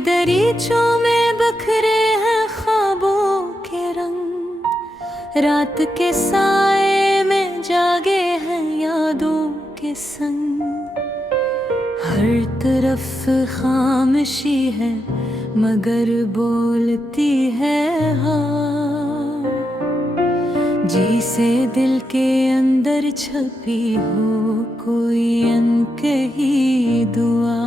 दरीचों में बखरे हैं ख्वाबों के रंग, रात के साए में जागे हैं यादों के संग। हर तरफ खामोशी है मगर बोलती है हाँ, जी से दिल के अंदर छपी हो कोई अनकही दुआ।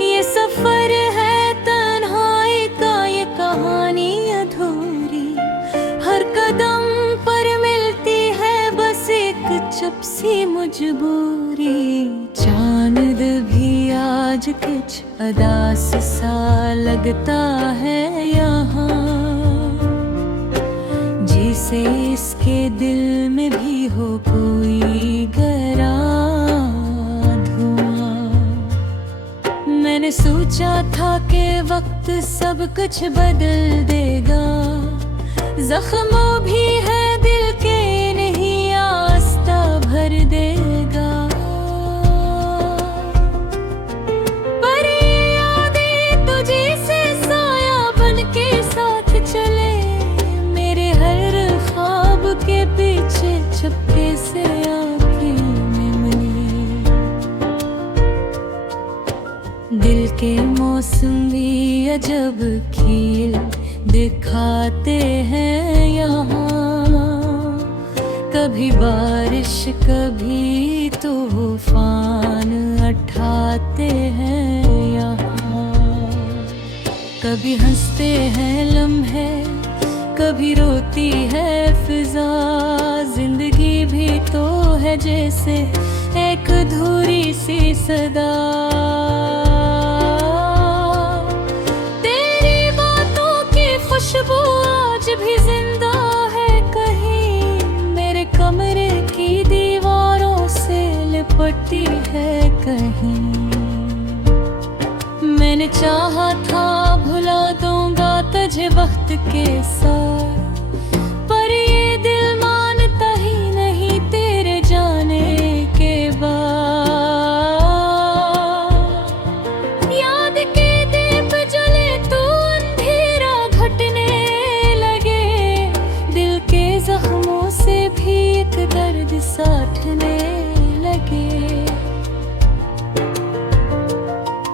ये सफर है तन्हाई का, ये कहानी अधूरी, हर कदम पर मिलती है बस एक चुपसी मजबूरी। चांद भी आज कुछ उदास सा लगता है यहाँ, जिसे इसके दिल में भी हो कोई गहरा धुआं। मैंने सोचा था कि वक्त सब कुछ बदल देगा, जख्मों भी है दिल के नहीं आस्था भर देगा। पर ये यादें तुझे से साया बन के साथ चले, मेरे हर ख्वाब के पीछे चुपके से आंखें में मिली। दिल के मौसम भी अजब खील दिखाते हैं यहाँ, कभी बारिश कभी तूफान उठाते हैं यहाँ। कभी हंसते हैं लम्हे, कभी रोती है फिजा, जिंदगी भी तो है जैसे एक अधूरी सी सदा। तेरी बातों की खुशबू आज भी जिंदा है कहीं, मेरे कमरे की दीवारों से लिपटी है कहीं। मैंने चाहा था भुला दूंगा तुझे वक्त के साथ, पर ये दिल मानता ही नहीं तेरे जाने के बाद। याद के दीप जले तो अंधेरा घटने लगे, दिल के जख्मों से भी एक दर्द साठने लगे।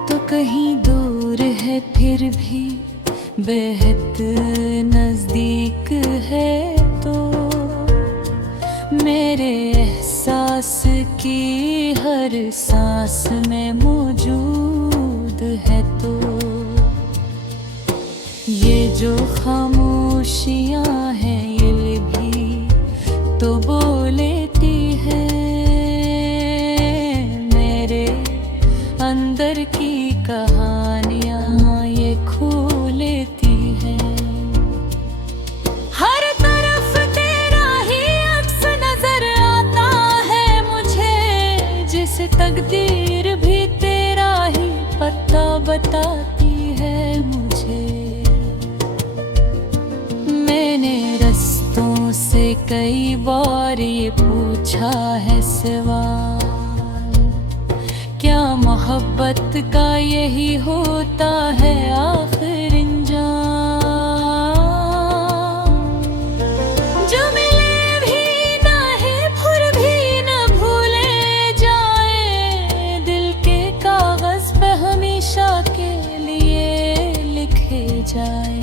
तो कहीं दूर है फिर भी बेहद नजदीक है, तो मेरे एहसास की हर सांस में मौजूद है। तो ये जो खामोशियां हैं ये भी तो बोलती है, मेरे अंदर की कहानियां ये खो लेती है। हर तरफ तेरा ही अक्स नजर आता है मुझे, जिसे तकदीर भी तेरा ही पता बताती है मुझे। मैंने रस्तों से कई बार ये पूछा है सवाल, क्या मोहब्बत का यही होता है आखिर अंजाम। जो मिले भी ना है फिर भी न भूले जाए, दिल के कागज पे हमेशा के लिए लिखे जाए।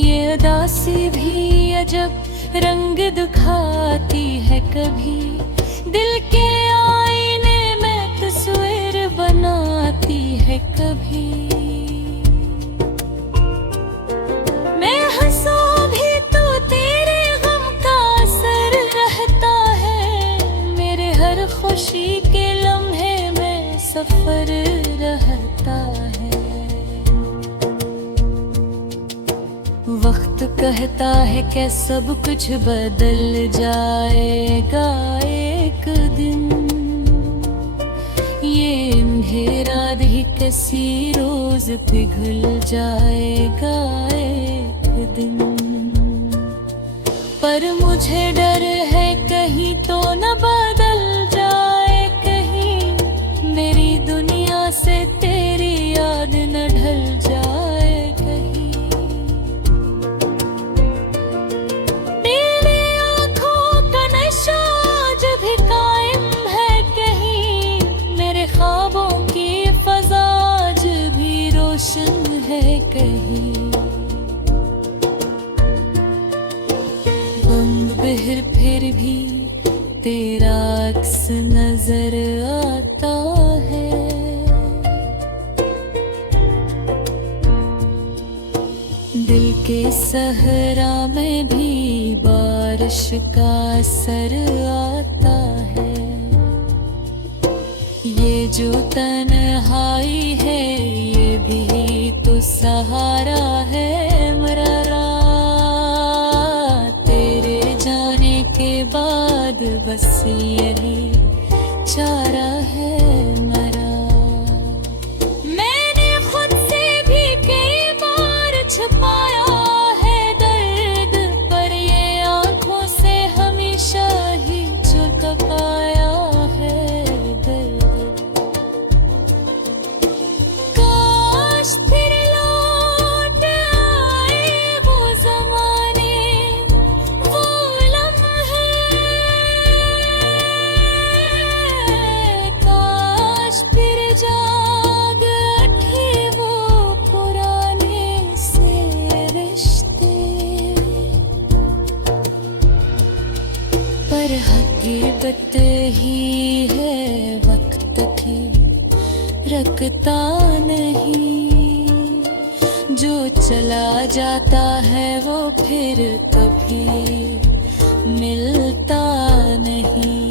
ये उदासी भी अजब रंग दिखाती है, कभी दिल के आईने में तस्वीर बनाती है कभी। मैं हंसूं भी तो तेरे गम का असर रहता है, मेरे हर खुशी के लम्हे में सफर रहता है। वक्त कहता है कि सब कुछ बदल जाएगा एक दिन, ये अंधेरा भी किसी रोज पिघल जाएगा एक दिन। पर मुझे डर है कहीं तो न बदल जाए, कहीं मेरी दुनिया से तेरी फिर भी तेरा अक्स नजर आता है। दिल के सहरा में भी बारिश का असर आता है। ये जो तन्हाई है ये भी तो सहारा है मेरा। तेरे जाने के बाद बस यही चारा है मेरा। मैंने खुद से भी कई बार छुपाया है दर्द, पर ये आंखों से हमेशा ही छुपा पाया है दर्द। काश फिर लौट आए वो ज़माने, वो लम्हे। काश फिर जाग उठे वो पुराने से रिश्ते। पर हकीकत ही है वक्त की, रखता नहीं। जो चला जाता है वो फिर कभी मिलता नहीं।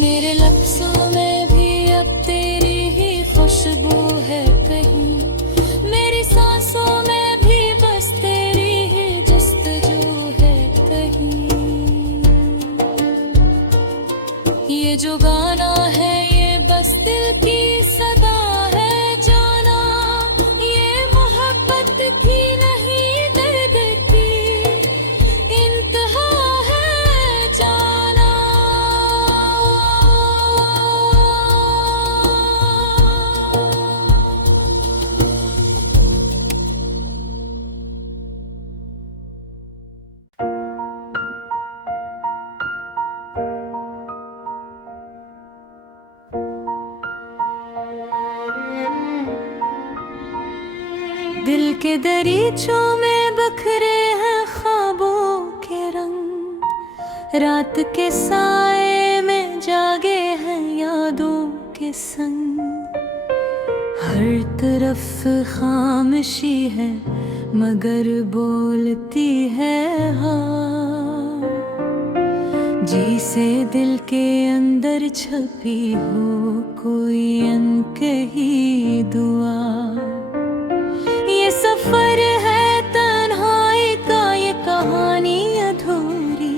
मेरे लफ्ज़ों में भी अब तेरी ही खुशबू है कहीं, मेरी सांसों में भी बस तेरी ही जस्तजू है कहीं। ये जो गाना है ये बस दिल की सदा है जाना। ये मोहब्बत की नहीं दर्द की इंतहा है जाना। दिल के दरीचों में बखरे हैं ख्वाबों के रंग। रात के साए में जागे हैं यादों के संग। हर तरफ खामोशी है मगर बोलती है हाँ। जी से दिल के अंदर छपी हो कोई अनकही दुआ। ये सफर है तन्हाई का, ये कहानी अधूरी।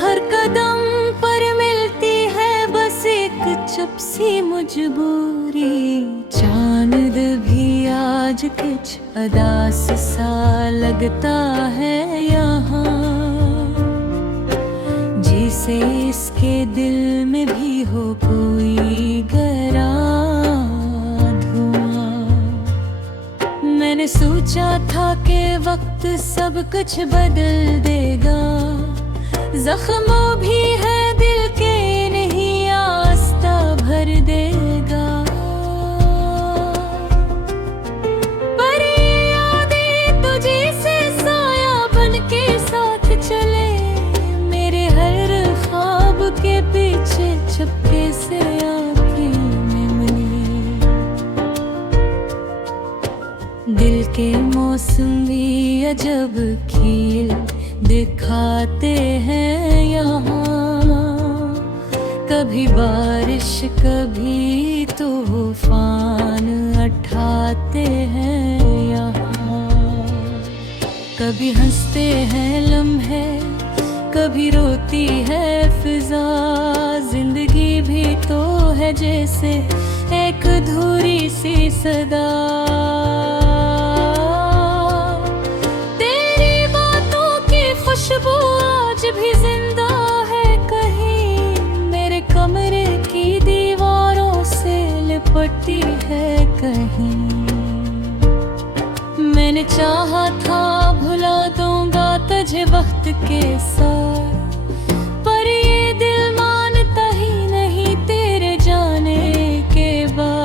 हर कदम पर मिलती है बस एक चुप सी मजबूरी। चांद भी आज कुछ अदास सा लगता है यहाँ, जिसे इसके दिल में भी हो कोई गहरा धुआं। मैंने सोचा था कि वक्त सब कुछ बदल देगा। जख्मों भी है दिल के नहीं आस्था भर देगा। पर ये यादें तुझे से साया बन के साथ चले। मेरे हर ख्वाब के पीछे चुपके से आंखें में मिले। दिल के मौसम भी अजब खील दिखाते हैं यहाँ। कभी बारिश कभी तूफान उठाते हैं यहाँ। कभी हंसते हैं लम्हे, कभी रोती है फिजा। जिंदगी भी तो है जैसे एक अधूरी सी सदा। तेरी बातों की खुशबू आज भी जिंदा है कहीं। मेरे कमरे की दीवारों से लिपटी है कहीं। मैंने चाहा था भुला दूंगा तुझे वक्त के साथ, पर ये दिल मानता ही नहीं तेरे जाने के बाद।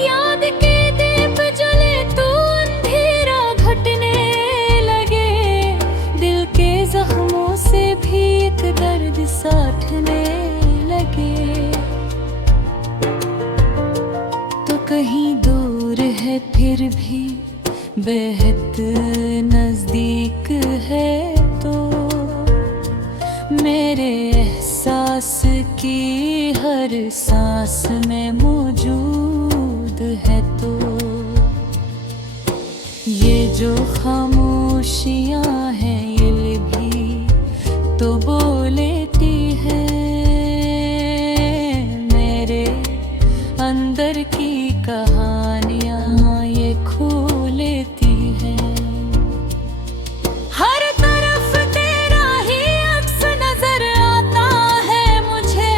याद के दीप जले तो अंधेरा घटने लगे। दूर है फिर भी बेहद नजदीक है तो मेरे एहसास की हर सांस में मौजूद है तो ये जो खामोशियां हैं ये भी तो बोलेती है मेरे अंदर की कहानियां ये खो लेती है। हर तरफ तेरा ही अक्स नजर आता है मुझे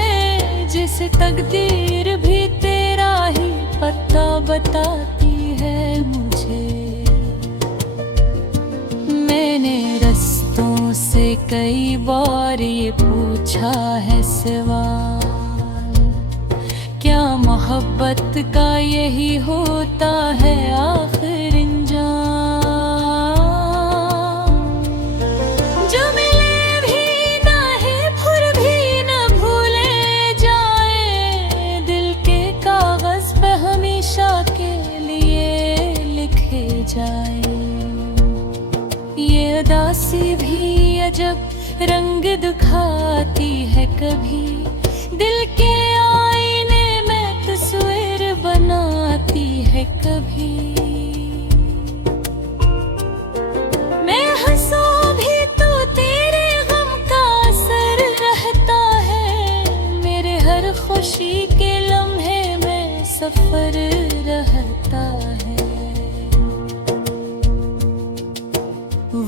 जिसे तकदीर भी तेरा ही पता बताती है मुझे। मैंने रस्तों से कई बार ये पूछा है सवाल क्या मोहब्बत का यही होता है आखिर अंजाम। जो मिले भी ना है फिर भी न भूले जाए दिल के कागज पे हमेशा के लिए लिखे जाए। ये उदासी भी अजब रंग दिखाती है कभी दिल के आईने में तस्वीर बनाती है कभी। मैं हंसूं भी तो तेरे गम का असर रहता है मेरे हर खुशी के लम्हे में सफर रहता है।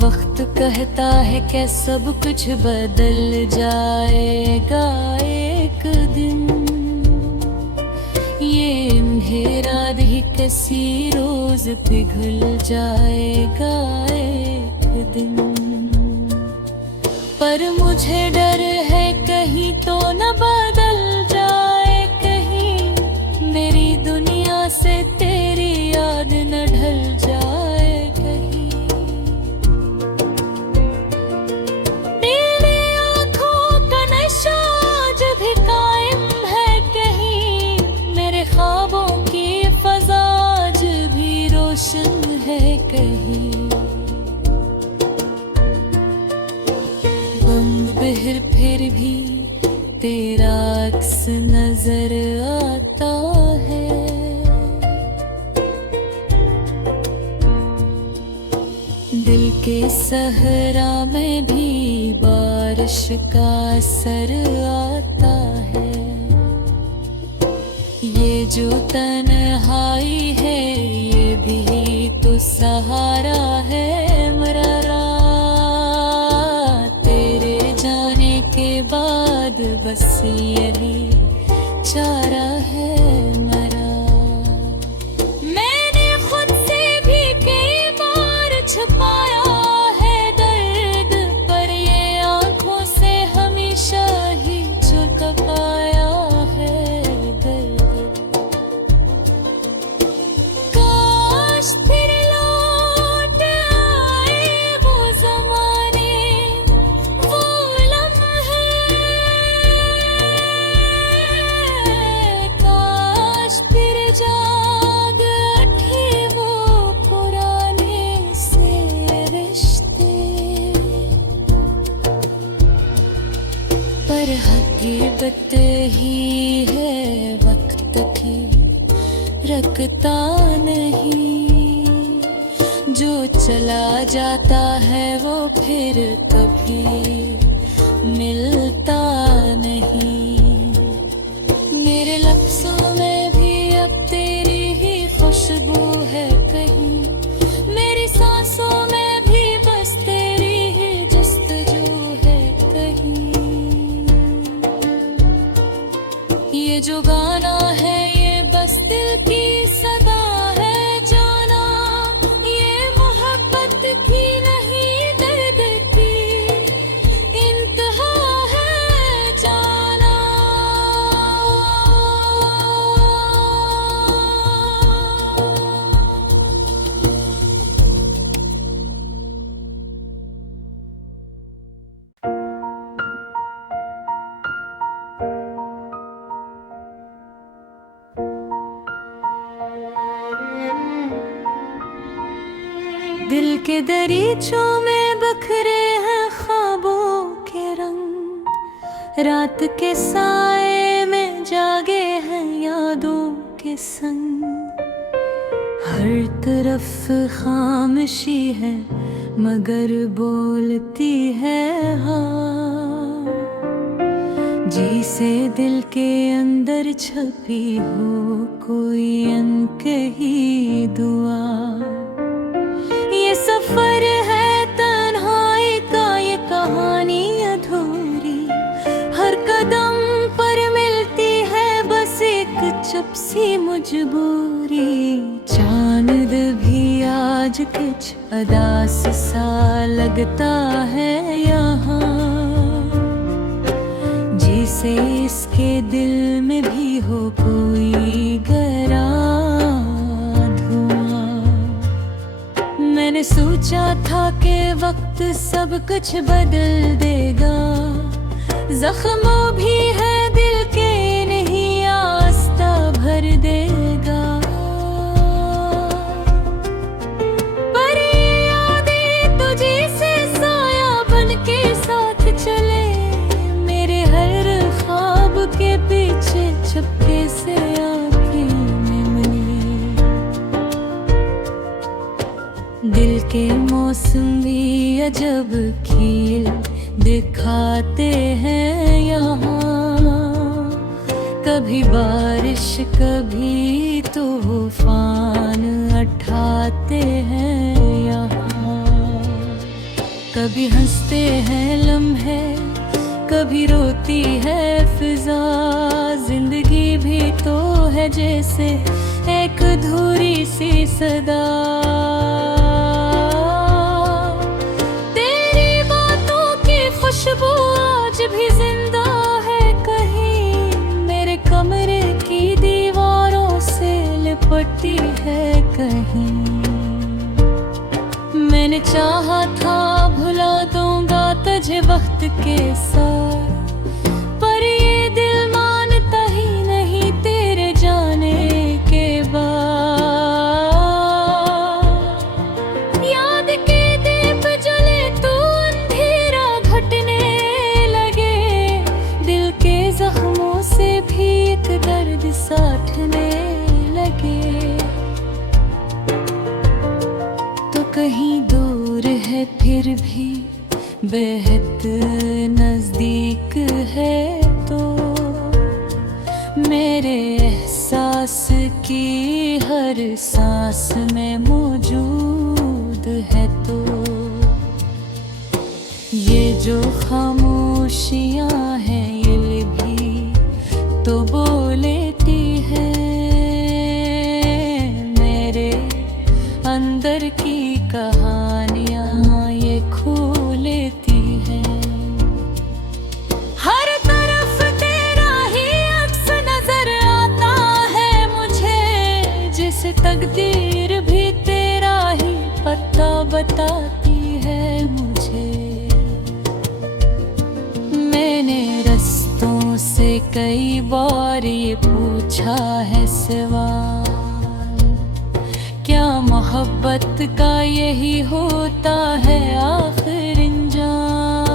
वक्त कहता है कि सब कुछ बदल जाएगा एक दिन ये अंधेरा भी किसी रोज पिघल जाएगा एक दिन। पर मुझे डर है कहीं तो न बदल जाए कहीं मेरी दुनिया से तेरी याद न ढल जाए कहीं। तेरी आँखों का नशा आज भी कायम है कहीं मेरे ख्वाबों की फजा आज भी रोशन है कहीं। बंद बहर फिर भी तेरा अक्स नजर आता है। दिल के सहरा में भी बारिश का असर आता है। ये जो तन्हाई है ये भी तो सहारा है मरा तेरे जाने के बाद बस यही चारा है मरा। मैंने खुद से भी कई बार छुपाया है दर्द पर ये आंखों से हमेशा ही छुप पाया है दर्द। काश फिर लौट आए वो ज़माने वो लम्हे काश फिर जाग उठे वो पुराने से रिश्ते। पर हकीकत ही है वक्त की रखता नहीं जो चला जाता है वो फिर कभी मिलता नहीं। मेरे लफ्ज़ों में भी अब तेरी ही खुशबू है कहीं मेरी सांसों में भी बस तेरी ही जस्तजू है कहीं। ये जो गाना है ये बस दिल की सदा है जाना ये मोहब्बत की नहीं दर्द की इंतहा है जाना। दिल के दरीचों में बखरे हैं ख्वाबों के रंग, रात के साए में जागे हैं यादों के संग। हर तरफ खामोशी है मगर बोलती है हाँ, जी से दिल के अंदर छपी हो कोई अनकही दुआ। ये सफर है तन्हाई का, ये कहानी अधूरी, हर कदम पर मिलती है बस एक चुपसी मजबूरी। चांद भी आज कुछ उदास सा लगता है यहाँ, जिसे इसके दिल में भी हो कोई गहरा धुआं। मैंने सोचा था कि वक्त सब कुछ बदल देगा, जख्मों भी है दिल के नहीं आस्था भर देगा। पर ये यादें तुझे से साया बन के साथ चले, मेरे हर ख्वाब के पीछे चुपके से आंखें में मिले। दिल के मौसम भी अजब खील दिखाते हैं यहाँ, कभी बारिश कभी तूफान उठाते हैं यहाँ। कभी हंसते हैं लम्हे, कभी रोती है फिजा, जिंदगी भी तो है जैसे एक अधूरी सी सदा। तेरी बातों की खुशबू आज भी जिंदा है कहीं, मेरे कमरे की दीवारों से लिपटी है कहीं। मैंने चाहा था भुला दूंगा तुझे वक्त के साथ, पर ये दिल मानता ही नहीं तेरे जाने के बाद। याद के दीप जले तो अंधेरा घटने लगे, दिल के जख्मों से भी एक दर्द साठने लगे। तो कहीं दूर है फिर भी बेहद नजदीक है, तो मेरे एहसास की हर सांस में मौजूद है। तो ये जो खामोशियां हैं ये भी तो बोलती है, मेरे अंदर की कहानियां ये खो लेती है। हर तरफ तेरा ही अक्स नजर आता है मुझे, जिसे तकदीर भी तेरा ही पता बताती है मुझे। मैंने रस्तों से कई बार ये पूछा है सवाल, क्या मोहब्बत का यही होता है आखिर अंजाम।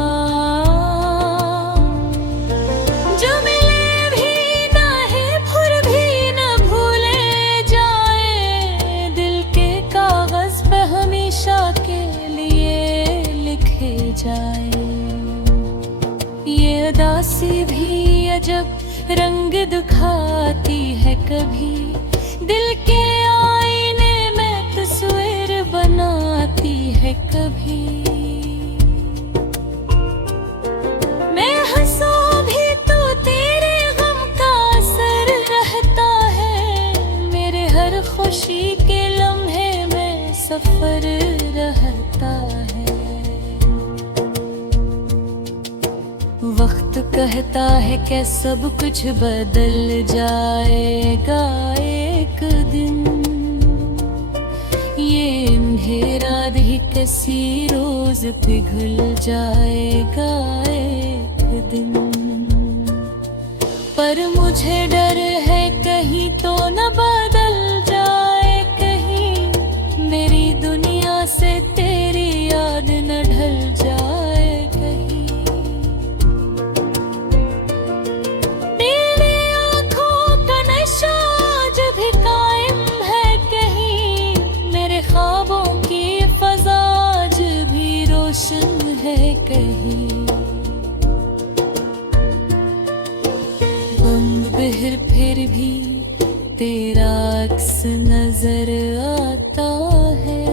जो मिले भी ना है फिर भी न भूले जाए, दिल के कागज पे हमेशा के लिए लिखे जाए। ये उदासी भी अजब रंग दिखाती है, कभी दिल के आईने में तस्वीर बनाती है कभी। मैं हंसूं भी तो तेरे गम का असर रहता है, मेरे हर खुशी के लम्हे में सफर रहता है। वक्त कहता है कि सब कुछ बदल जाएगा एक दिन, ये अंधेरा भी किसी रोज पिघल जाएगा एक दिन। पर मुझे डर है कहीं तो न बदल जाए, कहीं मेरी दुनिया से तेरा अक्स नजर आता है।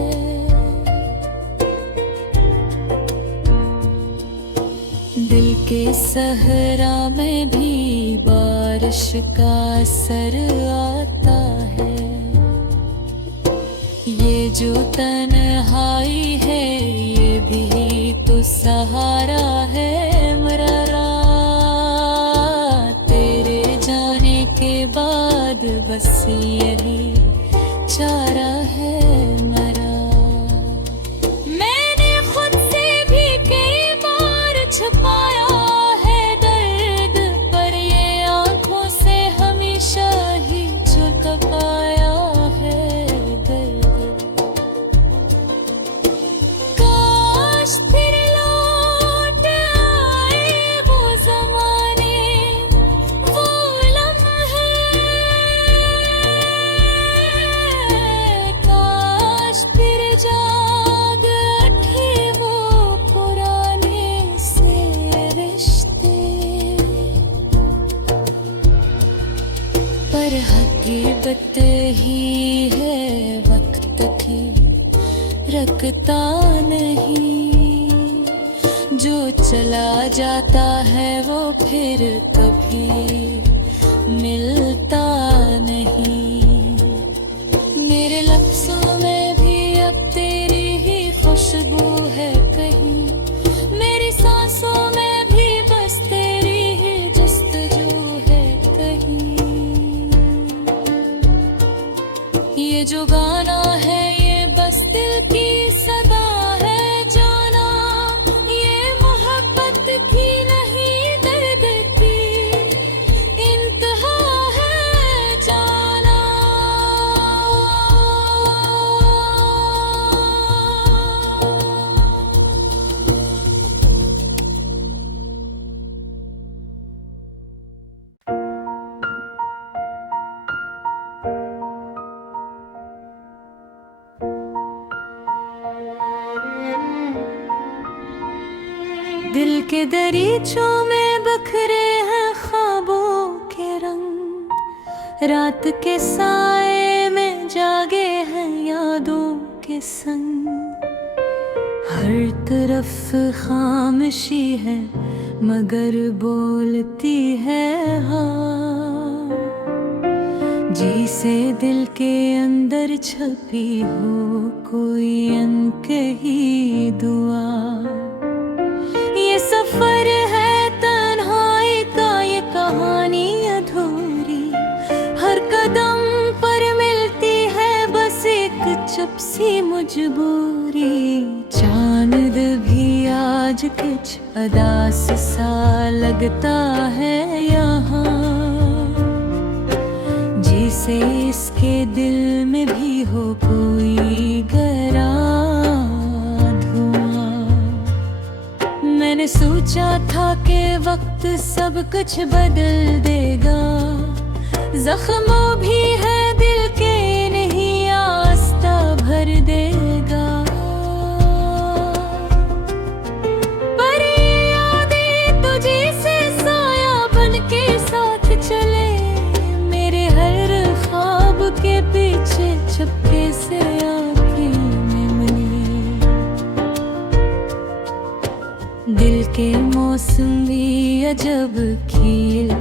दिल के सहरा में भी बारिश का असर आता है। ये जो तन्हाई है ये भी तो सहारा है मेरा। तेरे जाने के बाद बस यही चारा है मेरा। मैंने खुद से भी कई बार छुपाया है दर्द, पर ये आंखों से हमेशा ही छुपा पाया है दर्द। काश फिर लौट आए वो ज़माने, वो लम्हे। काश फिर जाग उठे वो पुराने से रिश्ते। पर हकीकत ही है वक्त की रखता नहीं। जो चला जाता है वो फिर कभी मिलता नहीं। मेरे लफ्ज़ों में भी अब तेरी ही खुशबू है कहीं। मेरी सांसों में भी बस तेरी ही जस्तजू है कहीं। ये जो गाना है ये बस दिल की सदा है जाना। ये मोहब्बत की नहीं दर्द की इंतहा है जाना। दिल के दरीचों में बखरे हैं ख्वाबों के रंग। रात के साए में जागे हैं यादों के संग। हर तरफ खामोशी है मगर बोलती है हाँ। जी से दिल के अंदर छपी हो कोई अनकही दुआ। ये सफर है तन्हाई का, ये कहानी अधूरी। हर कदम पर मिलती है बस एक चुप सी मजबूरी। चांद भी आज कुछ उदास सा लगता है यहाँ। जिसे इसके दिल में भी हो कोई गहरा धुआं। मैंने सोचा था कि वक्त सब कुछ बदल देगा। जख्मों भी है दिल के नहीं आस्था भर देगा। पर ये यादें तुझे से साया बन के साथ चले। मेरे हर ख्वाब के पीछे चुपके से आंखें मिली। दिल के मौसम भी अजब खील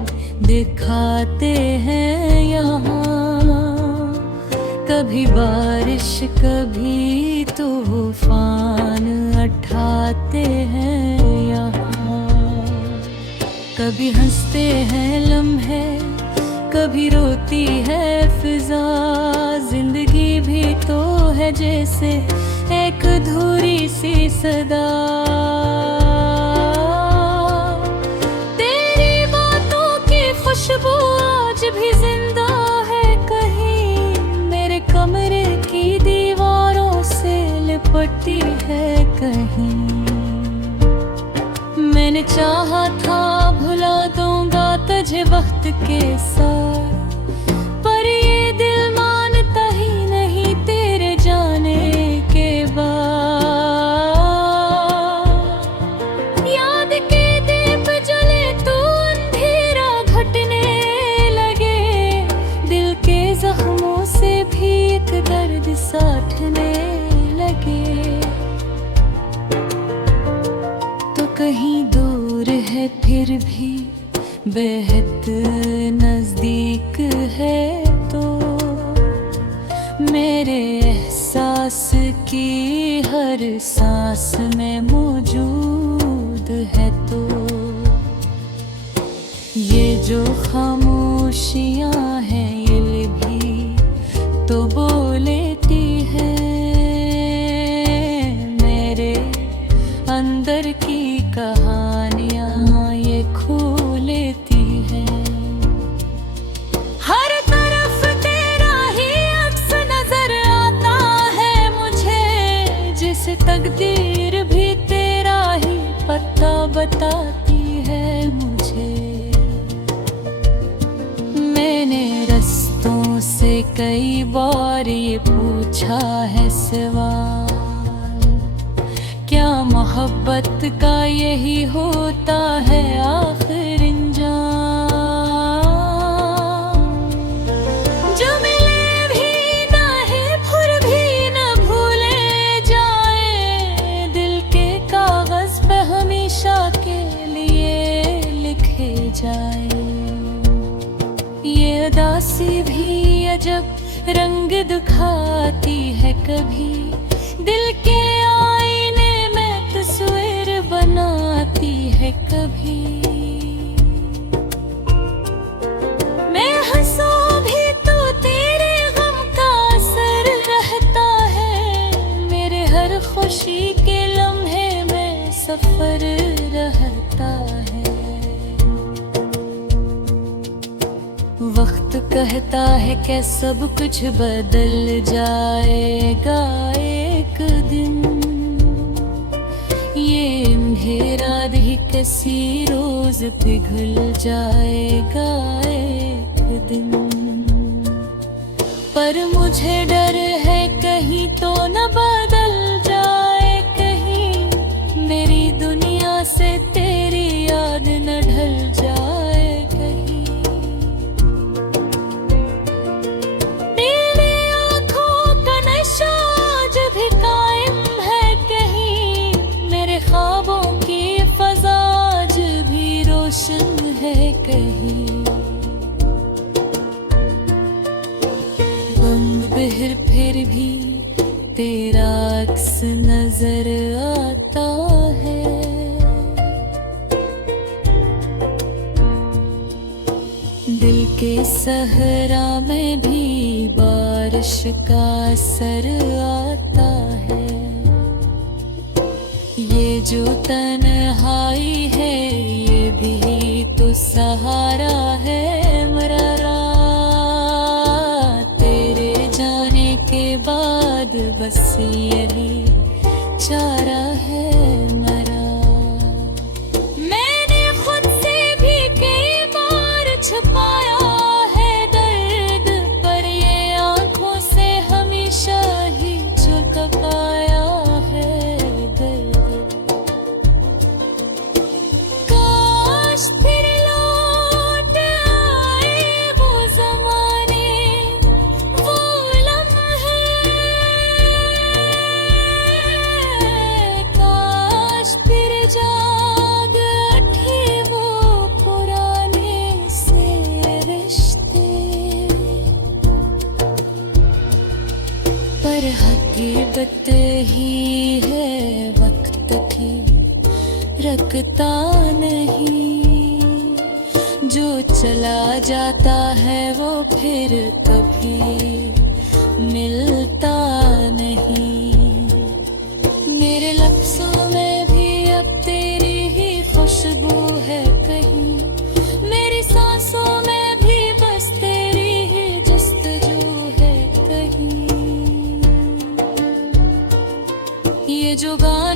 दिखाते हैं यहाँ। कभी बारिश कभी तूफान उठाते हैं यहाँ। कभी हंसते हैं लम्हे कभी रोती है फिजा। जिंदगी भी तो है जैसे एक अधूरी सी सदा। तेरी बातों की खुशबू आज भी जिंदा है कहीं। मेरे कमरे की दीवारों से लिपटी है कहीं। मैंने चाहा था भुला दूंगा तुझे वक्त के साथ, पर ये दिल मानता ही नहीं तेरे जाने के बाद। याद के दीप जले तो अंधेरा घटने लगे। दिल के साठने लगे। तो कहीं दूर है फिर भी बेहद नजदीक है, तो मेरे एहसास की हर सांस में मौजूद है। तो ये जो खामोशियां हैं ये भी तो बोलेती है, मेरे अंदर की कहानियां ये खो लेती है। हर तरफ तेरा ही अक्स नजर आता है मुझे, जिसे तकदीर भी तेरा ही पता बताती है मुझे। मैंने रस्तों से कई बार ये पूछा है सवाल, क्या मोहब्बत का यही होता है आखिर अंजाम? जो मिले भी ना है फिर भी न भूले जाए, दिल के कागज पे हमेशा के लिए लिखे जाए। ये उदासी भी अजब रंग दिखाती है, कभी दिल के आईने में तस्वीर बनाती है। कभी मैं हंसूं भी तो तेरे गम का असर रहता है, मेरे हर खुशी के लम्हे में सफर रहता है। वक्त कहता है कि सब कुछ बदल जाएगा एक दिन, ये अंधेरा भी किसी रोज पिघल जाएगा एक दिन। पर मुझे डर है कहीं तो न बदल जाए, कहीं मेरी दुनिया से तेरी याद न ढल जाए। कहीं तेरी आँखों का नशा आज भी कायम है, कहीं मेरे ख्वाबों की फज़ा आज भी रोशन है। कहीं फिर भी तेरा अक्स नजर आता है। दिल के सहरा में भी बारिश का असर आता है। ये जो तन्हाई है ये भी तो सहारा है मेरा। के बाद बस यही चारा है मेरा। मैंने खुद से भी कई बार छुपाया है दर्द, पर ये आंखों से हमेशा ही छुपाया है दर्द। काश फिर लौट आए वो ज़माने, वो जाग उठे वो पुराने से रिश्ते। पर हकीकत ही है वक्त की रखता नहीं, जो चला जाता है वो फिर कभी मिलता नहीं। मेरे लफ्ज़ों में तेरी ही खुशबू है कहीं, मेरी सांसों में भी बस तेरी ही जस्तजू है कहीं। ये जो गाना